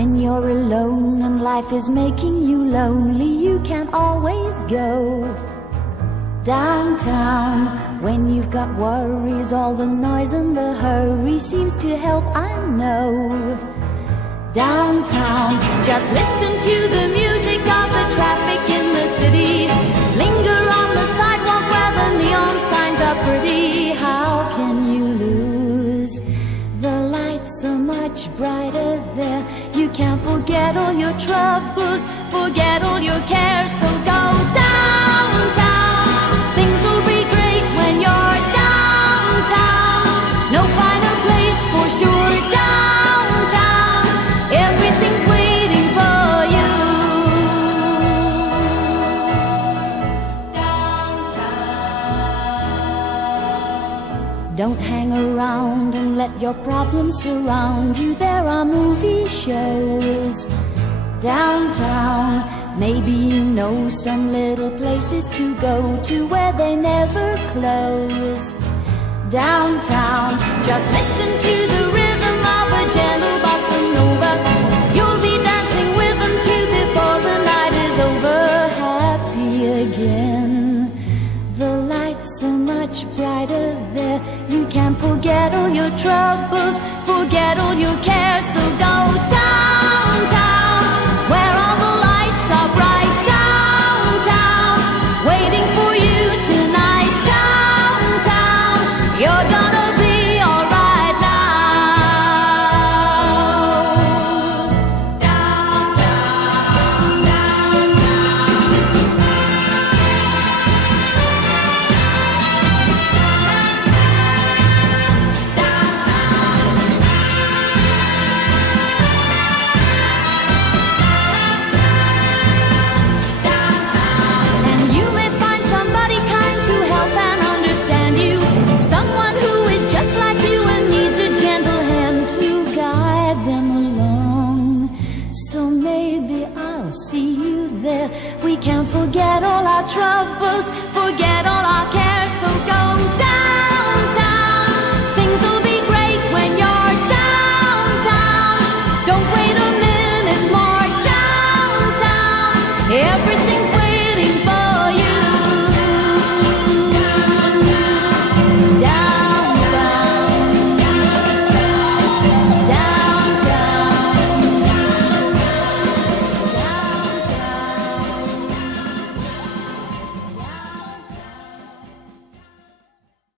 When you're alone and life is making you lonely, you can always go downtown. When you've got worries, all the noise and the hurry seems to help, I know. Downtown, just listen to the music of the traffic in the city. Linger on the sidewalk where the neon signs are pretty. How can you lose? The lights are much brighter there. You can forget all your troubles, forget all your cares. So go downtown. Things will be great when you're downtown. No finer place for sure. Downtown, everything's waiting for you. Downtown. Don't hang around and let your problems surround you. There are movie shows downtown. Maybe you know some little places to go to where they never close. Downtown, just listen to the rhythm of a gentle bossa nova. You'll be dancing with them too before the night is over. Happy again. The lights are much brighter there. You can forget all your troubles, forget all your cares. So go downtown.